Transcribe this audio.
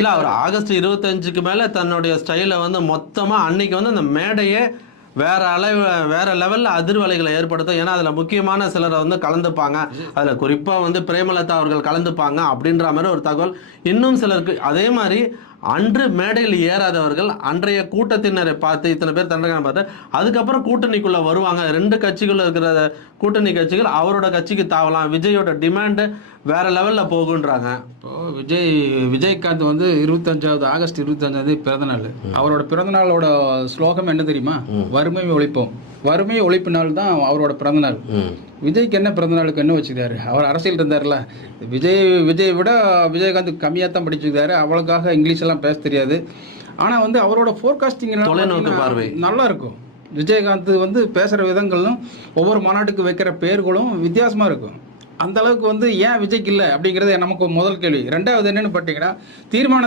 இல்ல அவர் ஆகஸ்ட் 25க்கு மேல தன்னுடைய ஸ்டைல வந்து மொத்தமா அன்னைக்கு வந்து அந்த மேடையே வேற லெவல்ல அதிர்வலைகளை ஏற்படுத்தும். ஏன்னா அதுல முக்கியமான சிலரை வந்து கலந்துப்பாங்க. அதுல குறிப்பா வந்து பிரேமலதா அவர்கள் கலந்துப்பாங்க அப்படின்ற மாதிரி ஒரு தகவல். இன்னும் சிலருக்கு அதே மாதிரி அன்று மேடையில் ஏறாதவர்கள் அன்றைய கூட்டத்தினரை பார்த்து இத்தனை பேர் தண்டனை பார்த்து அதுக்கப்புறம் கூட்டணிக்குள்ள வருவாங்க. ரெண்டு கட்சிக்குள்ள இருக்கிற கூட்டணி கட்சிகள் அவரோட கட்சிக்கு தாவலாம். விஜயோட டிமாண்ட் வேற லெவல்ல போகுன்றாங்க. இப்போ விஜயகாந்த் வந்து ஆகஸ்ட் 25 பிறந்த நாள். அவரோட பிறந்த நாளோட ஸ்லோகம் என்ன தெரியுமா? வறுமை ஒழிப்போம். வறுமை ஒழிப்பு நாள் தான் அவரோட பிறந்த நாள். விஜய்க்கு என்ன பிறந்த நாளுக்கு என்ன வச்சுக்கிறாரு? அவர் அரசியல் இருந்தார்ல. விஜய் விட விஜயகாந்த் கம்மியாக தான் படிச்சிருக்காரு. அவளுக்காக இங்கிலீஷ் எல்லாம் பேச தெரியாது. ஆனால் வந்து அவரோட ஃபோர்காஸ்டிங் பார்வை நல்லா இருக்கும். விஜயகாந்த் வந்து பேசுகிற விதங்களும் ஒவ்வொரு மாநாட்டுக்கு வைக்கிற பேர்களும் வித்தியாசமாக இருக்கும். அந்த அளவுக்கு வந்து ஏன் விஜய்க்கு இல்லை அப்படிங்கிறது நமக்கு முதல் கேள்வி. ரெண்டாவது என்னன்னு பார்த்தீங்கன்னா, தீர்மானம்